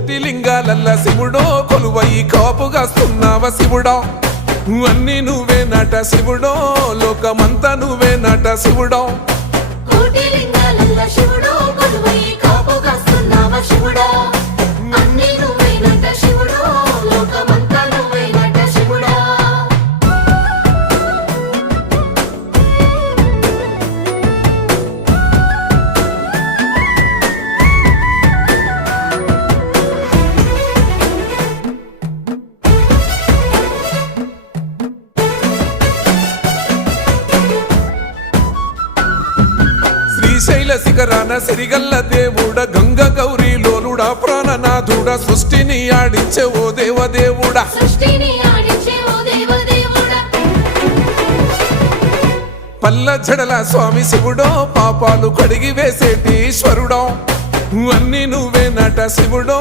కోటి లింగాలల్ల శివుడో కొలువయి కాపుగాస్తున్నావ శివుడా అన్ని నువ్వే నట శివుడో లోకమంతా నువ్వే నట శివుడో కోటి లింగాలల్ల శివుడో కొలువయి కాపుగాస్తున్నావ శివుడా అన్ని నువ్వే నట శివుడో లోకమంతా నువ్వే నట శివుడా శ్రీశైల శిఖరాన సిరిగల్ల దేవుడ గంగ గౌరీ లోలుడా ప్రాణనాథుడ సృష్టిని ఆడించే ఓ దేవదేవుడా సృష్టిని ఆడించే ఓ దేవదేవుడా పల్ల జడల స్వామి శివుడో పాపాలు కడిగి వేసేటి ఈశ్వరుడో అన్ని నువ్వే నట శివుడో